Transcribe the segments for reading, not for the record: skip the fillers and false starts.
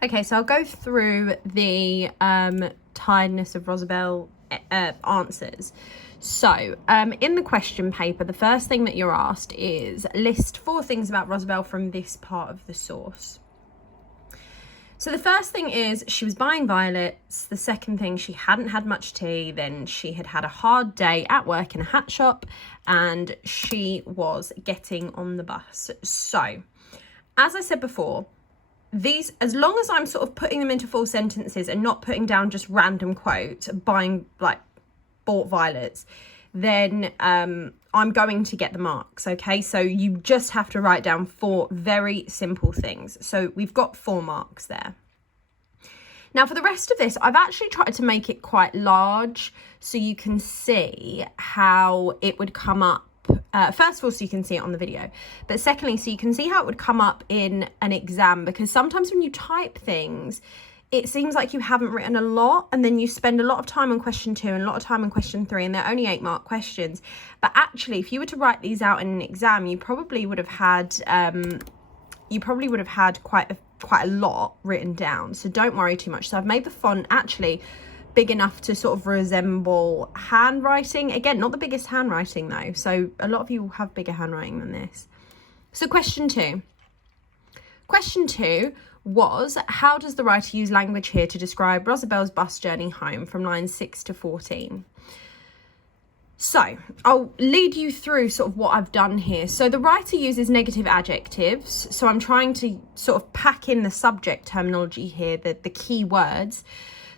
Okay, so I'll go through the tiredness of Rosabelle answers. So, in the question paper, the first thing that you're asked is list 4 things about Rosabelle from this part of the source. So the first thing is she was buying violets. The second thing, she hadn't had much tea. Then she had had a hard day at work in a hat shop, and she was getting on the bus. So, as I said before, these, as long as I'm sort of putting them into full sentences and not putting down just random quotes, bought violets, then I'm going to get the marks. Okay, so you just have to write down 4 very simple things. So we've got 4 marks there. Now for the rest of this, I've actually tried to make it quite large so you can see how it would come up. First of all, so you can see it on the video, but secondly, so you can see how it would come up in an exam, because sometimes when you type things, it seems like you haven't written a lot, and then you spend a lot of time on question 2 and a lot of time on question 3, and they're only 8-mark questions. But actually, if you were to write these out in an exam, you probably would have had quite a lot written down. So don't worry too much. So I've made the font actually big enough to sort of resemble handwriting. Again, not the biggest handwriting though, so a lot of you will have bigger handwriting than this. So question 2 was, how does the writer use language here to describe Rosabelle's bus journey home, from lines 6 to 14? So I'll lead you through sort of what I've done here. So the writer uses negative adjectives. So I'm trying to sort of pack in the subject terminology here, the key words.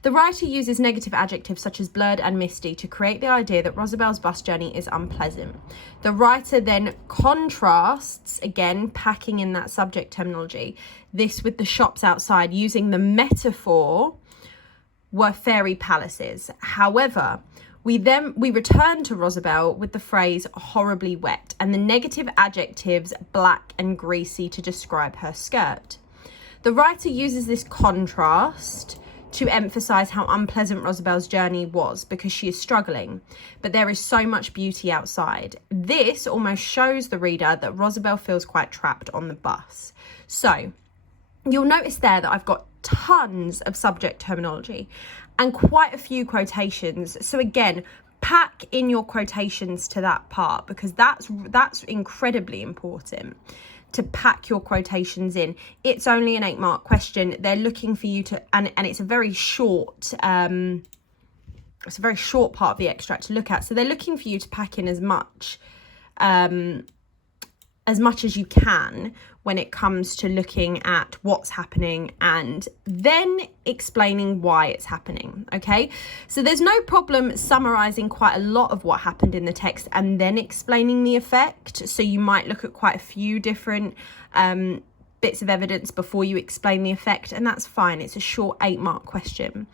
The writer uses negative adjectives such as blurred and misty to create the idea that Rosabelle's bus journey is unpleasant. The writer then contrasts, again, packing in that subject terminology, this with the shops outside, using the metaphor were fairy palaces. However, we return to Rosabelle with the phrase horribly wet and the negative adjectives black and greasy to describe her skirt. The writer uses this contrast to emphasize how unpleasant Rosabelle's journey was because she is struggling, but there is so much beauty outside. This almost shows the reader that Rosabelle feels quite trapped on the bus. So you'll notice there that I've got tons of subject terminology and quite a few quotations. So again, pack in your quotations to that part, because that's incredibly important, to pack your quotations in. It's only an 8-mark question. They're looking for you to, and it's a very short, part of the extract to look at. So they're looking for you to pack in as much as you can when it comes to looking at what's happening and then explaining why it's happening. Okay, so there's no problem summarizing quite a lot of what happened in the text and then explaining the effect. So you might look at quite a few different bits of evidence before you explain the effect, and that's fine. It's a short 8-mark question.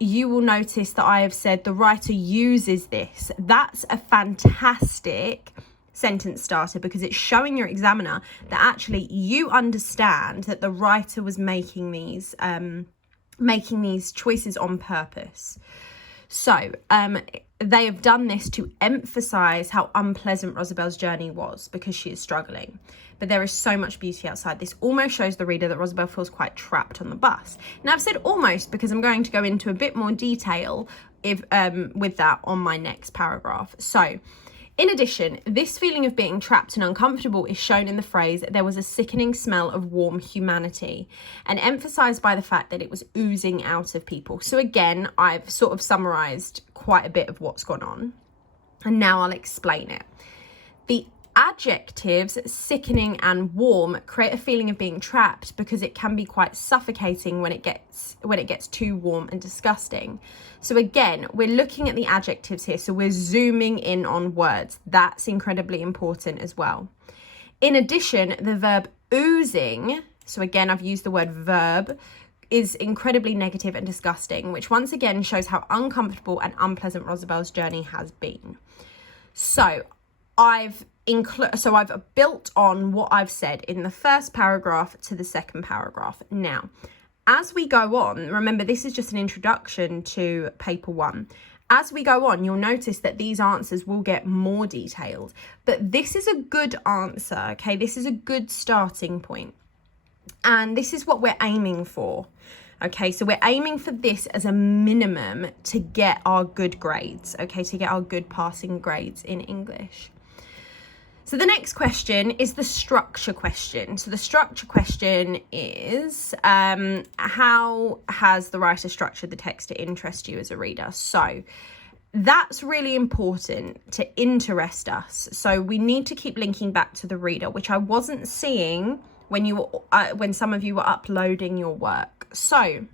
You will notice that I have said the writer uses this. That's a fantastic sentence starter, because it's showing your examiner that actually you understand that the writer was making these choices on purpose. So they have done this to emphasize how unpleasant Rosabelle's journey was because she is struggling, but there is so much beauty outside. This almost shows the reader that Rosabelle feels quite trapped on the bus. Now I've said almost because I'm going to go into a bit more detail with that on my next paragraph. So in addition, this feeling of being trapped and uncomfortable is shown in the phrase, there was a sickening smell of warm humanity, and emphasised by the fact that it was oozing out of people. So again, I've sort of summarised quite a bit of what's gone on, and now I'll explain it. The adjectives sickening and warm create a feeling of being trapped because it can be quite suffocating when it gets too warm and disgusting. So again, we're looking at the adjectives here, so we're zooming in on words. That's incredibly important as well. In addition, the verb oozing, so again I've used the word verb, is incredibly negative and disgusting, which once again shows how uncomfortable and unpleasant Rosabelle's journey has been. So I've built on what I've said in the first paragraph to the second paragraph. Now, as we go on, remember this is just an introduction to paper 1. As we go on, you'll notice that these answers will get more detailed, but this is a good answer, okay? This is a good starting point. And this is what we're aiming for. Okay, so we're aiming for this as a minimum to get our good grades, okay, to get our good passing grades in English. So the next question is the structure question. So the structure question is, how has the writer structured the text to interest you as a reader? So that's really important to interest us. So we need to keep linking back to the reader, which I wasn't seeing when some of you were uploading your work. So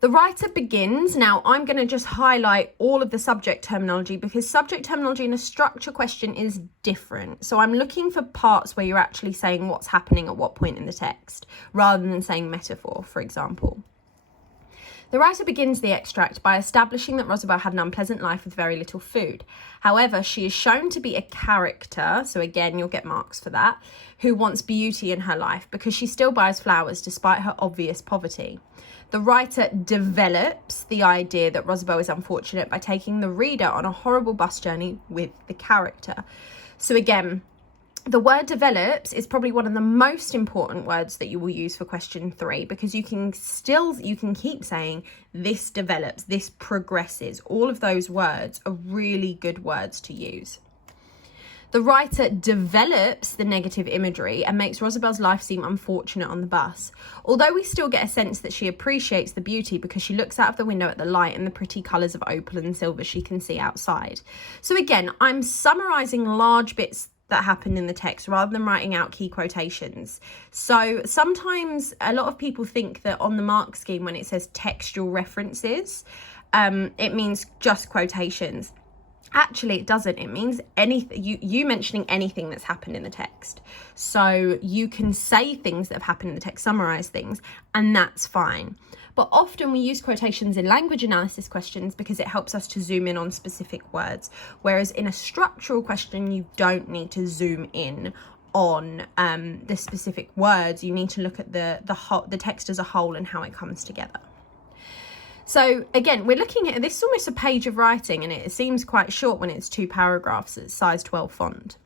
the writer begins. Now I'm going to just highlight all of the subject terminology, because subject terminology in a structure question is different. So I'm looking for parts where you're actually saying what's happening at what point in the text, rather than saying metaphor, for example. The writer begins the extract by establishing that Rosabelle had an unpleasant life with very little food. However, she is shown to be a character, so again, you'll get marks for that, who wants beauty in her life because she still buys flowers despite her obvious poverty. The writer develops the idea that Rosabelle is unfortunate by taking the reader on a horrible bus journey with the character. So again, the word develops is probably one of the most important words that you will use for question 3, because you can keep saying this develops, this progresses. All of those words are really good words to use. The writer develops the negative imagery and makes Rosabelle's life seem unfortunate on the bus. Although we still get a sense that she appreciates the beauty because she looks out of the window at the light and the pretty colours of opal and silver she can see outside. So again, I'm summarising large bits that happened in the text rather than writing out key quotations. So sometimes a lot of people think that on the mark scheme, when it says textual references, it means just quotations. Actually, it doesn't. It means anything, you mentioning anything that's happened in the text. So you can say things that have happened in the text, summarize things, and that's fine. But often we use quotations in language analysis questions because it helps us to zoom in on specific words. Whereas in a structural question, you don't need to zoom in on the specific words. You need to look at the text as a whole and how it comes together. So again, we're looking at this is almost a page of writing, and it seems quite short when it's 2 paragraphs at size 12 font.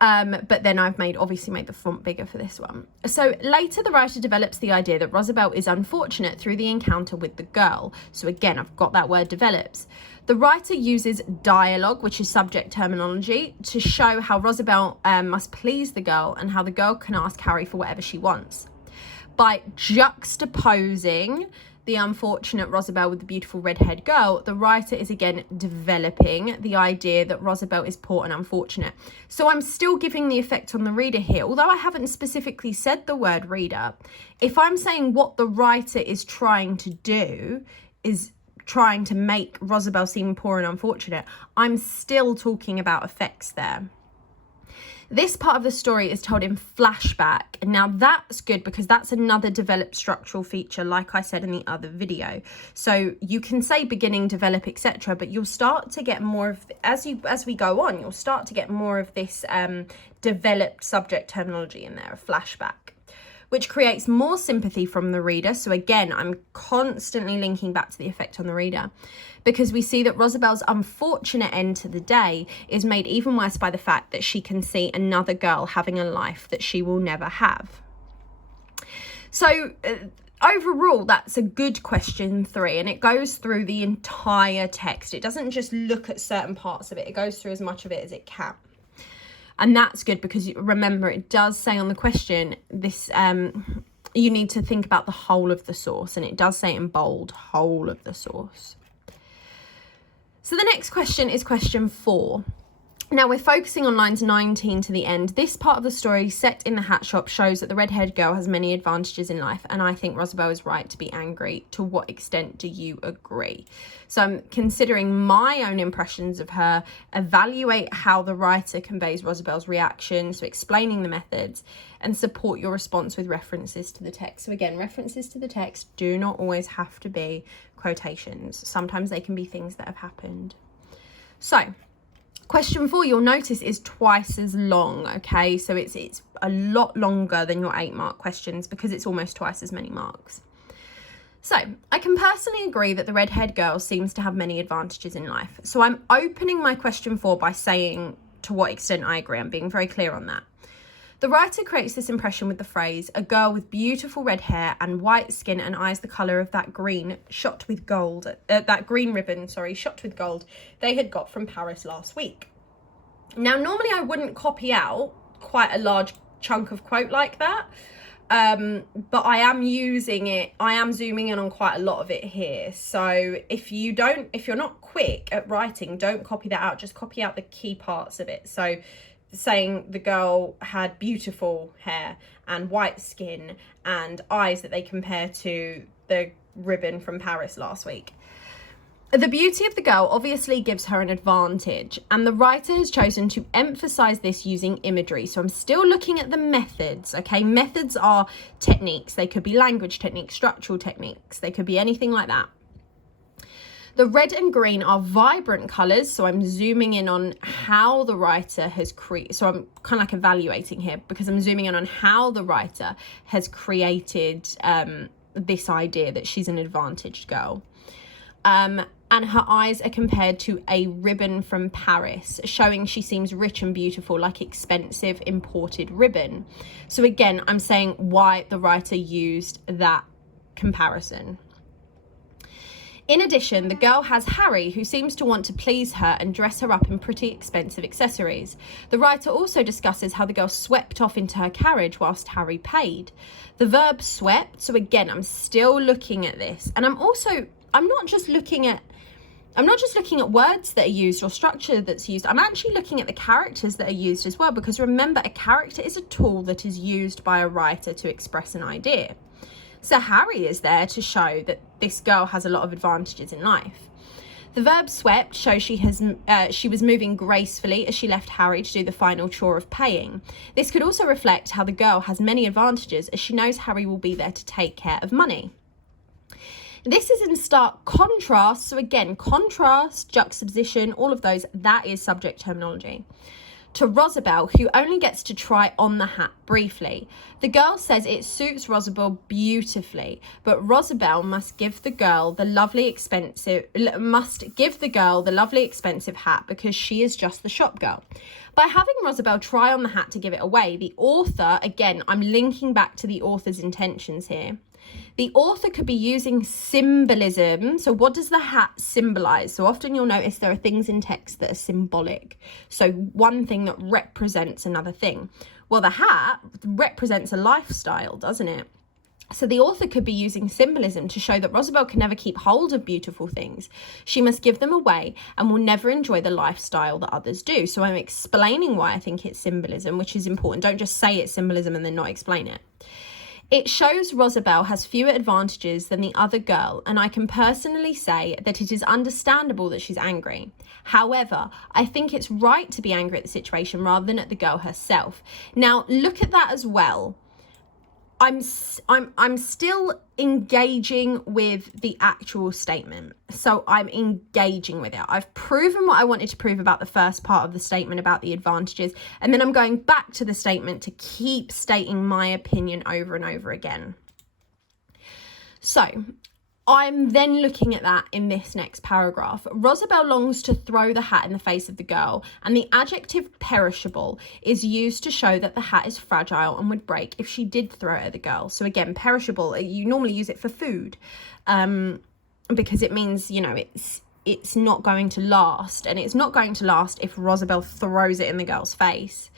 But then I've obviously made the font bigger for this one. So later the writer develops the idea that Rosabelle is unfortunate through the encounter with the girl. So again, I've got that word develops. The writer uses dialogue, which is subject terminology, to show how Rosabelle must please the girl and how the girl can ask Harry for whatever she wants. By juxtaposing the unfortunate Rosabelle with the beautiful red-haired girl, the writer is again developing the idea that Rosabelle is poor and unfortunate. So I'm still giving the effect on the reader here, although I haven't specifically said the word reader. If I'm saying what the writer is trying to do is trying to make Rosabelle seem poor and unfortunate, I'm still talking about effects there. This part of the story is told in flashback. And now that's good because that's another developed structural feature, like I said in the other video. So you can say beginning, develop, etc., but you'll start to get more of, as we go on, you'll start to get more of this developed subject terminology in there, a flashback, which creates more sympathy from the reader. So again, I'm constantly linking back to the effect on the reader, because we see that Rosabelle's unfortunate end to the day is made even worse by the fact that she can see another girl having a life that she will never have. So overall, that's a good question 3, and it goes through the entire text. It doesn't just look at certain parts of it. It goes through as much of it as it can. And that's good because remember, it does say on the question, this you need to think about the whole of the source, and it does say in bold, whole of the source. So the next question is question 4. Now we're focusing on lines 19 to the end. This part of the story, set in the hat shop, shows that the red-haired girl has many advantages in life, and I think Rosabelle is right to be angry. To what extent do you agree? So I'm considering my own impressions of her, evaluate how the writer conveys Rosabelle's reaction, so explaining the methods, and support your response with references to the text. So again, references to the text do not always have to be quotations. Sometimes they can be things that have happened. So question 4, you'll notice, is twice as long, okay? So it's a lot longer than your 8-mark questions because it's almost twice as many marks. So I can personally agree that the red-haired girl seems to have many advantages in life. So I'm opening my question 4 by saying to what extent I agree. I'm being very clear on that. The writer creates this impression with the phrase, a girl with beautiful red hair and white skin and eyes the colour of that green shot with gold, that green ribbon, shot with gold they had got from Paris last week. Now, normally I wouldn't copy out quite a large chunk of quote like that, but I am zooming in on quite a lot of it here. So if you're not quick at writing, don't copy that out, just copy out the key parts of it. So saying the girl had beautiful hair and white skin and eyes that they compare to the ribbon from Paris last week. The beauty of the girl obviously gives her an advantage, and the writer has chosen to emphasize this using imagery. So I'm still looking at the methods, okay? Methods are techniques. They could be language techniques, structural techniques. They could be anything like that. The red and green are vibrant colors, so I'm zooming in on how the writer has created, so I'm kind of like evaluating here because I'm zooming in on how the writer has created this idea that she's an advantaged girl. And her eyes are compared to a ribbon from Paris, showing she seems rich and beautiful, like expensive imported ribbon. So again, I'm saying why the writer used that comparison. In addition, the girl has Harry, who seems to want to please her and dress her up in pretty expensive accessories. The writer also discusses how the girl swept off into her carriage whilst Harry paid. The verb swept, so again, I'm still looking at this. And I'm not just looking at words that are used or structure that's used. I'm actually looking at the characters that are used as well, because remember, a character is a tool that is used by a writer to express an idea. So Harry is there to show that this girl has a lot of advantages in life. The verb swept shows she was moving gracefully as she left Harry to do the final chore of paying. This could also reflect how the girl has many advantages as she knows Harry will be there to take care of money. This is in stark contrast. So again, contrast, juxtaposition, all of those, that is subject terminology. To Rosabelle, who only gets to try on the hat briefly. The girl says it suits Rosabelle beautifully, but Rosabelle must give the girl the lovely expensive hat because she is just the shop girl. By having Rosabelle try on the hat to give it away, the author, again, I'm linking back to the author's intentions here. The author could be using symbolism. So what does the hat symbolize? So often you'll notice there are things in text that are symbolic. So one thing that represents another thing. Well, the hat represents a lifestyle, doesn't it? So the author could be using symbolism to show that Rosabelle can never keep hold of beautiful things. She must give them away and will never enjoy the lifestyle that others do. So I'm explaining why I think it's symbolism, which is important. Don't just say it's symbolism and then not explain it. It shows Rosabelle has fewer advantages than the other girl, and I can personally say that it is understandable that she's angry. However, I think it's right to be angry at the situation rather than at the girl herself. Now, look at that as well. I'm still engaging with the actual statement. So I'm engaging with it. I've proven what I wanted to prove about the first part of the statement about the advantages. And then I'm going back to the statement to keep stating my opinion over and over again. So I'm then looking at that in this next paragraph. Rosabelle longs to throw the hat in the face of the girl, and the adjective perishable is used to show that the hat is fragile and would break if she did throw it at the girl. So again, perishable, you normally use it for food, because it means, you know, it's not going to last, and it's not going to last if Rosabelle throws it in the girl's face.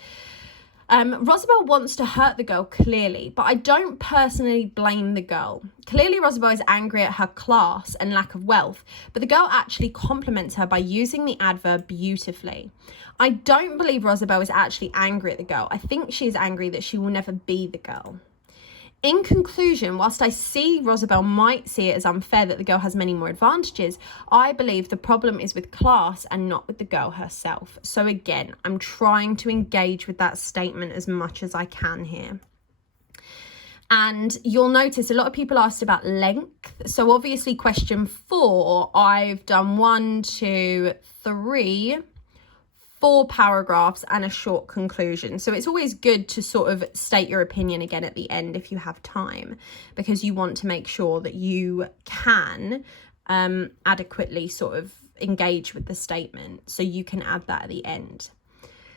Rosabelle wants to hurt the girl, clearly, but I don't personally blame the girl. Clearly, Rosabelle is angry at her class and lack of wealth, but the girl actually compliments her by using the adverb beautifully. I don't believe Rosabelle is actually angry at the girl. I think she is angry that she will never be the girl. In conclusion, whilst I see Rosabelle might see it as unfair that the girl has many more advantages, I believe the problem is with class and not with the girl herself. So again, I'm trying to engage with that statement as much as I can here. And you'll notice a lot of people asked about length. So obviously question 4, I've done 4 paragraphs and a short conclusion. So it's always good to sort of state your opinion again at the end if you have time, because you want to make sure that you can adequately sort of engage with the statement, so you can add that at the end.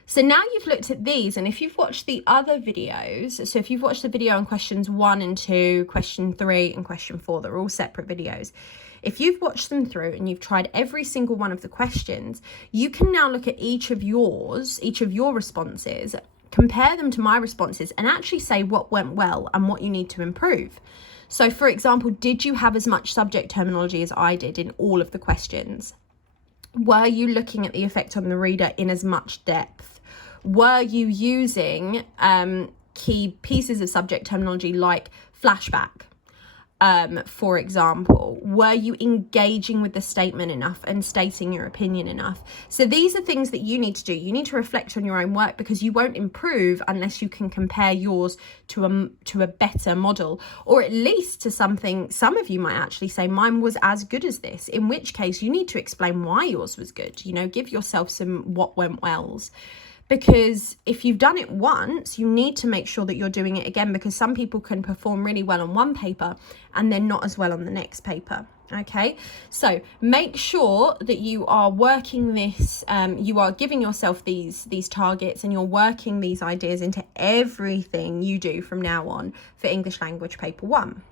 So now you've looked at these, and if you've watched the other videos, so if you've watched the video on questions 1 and 2, question 3 and question 4, they're all separate videos. If you've watched them through and you've tried every single one of the questions, you can now look at each of your responses, compare them to my responses, and actually say what went well and what you need to improve. So for example, did you have as much subject terminology as I did in all of the questions? Were you looking at the effect on the reader in as much depth? Were you using key pieces of subject terminology like flashback, for example? Were you engaging with the statement enough and stating your opinion enough? So these are things that you need to do. You need to reflect on your own work, because you won't improve unless you can compare yours to a better model, or at least to something. Some of you might actually say mine was as good as this, in which case you need to explain why yours was good. You know, give yourself some what went wells. Because if you've done it once, you need to make sure that you're doing it again, because some people can perform really well on one paper and then not as well on the next paper. Okay, so make sure that you are working this, you are giving yourself these targets, and you're working these ideas into everything you do from now on for English language paper 1.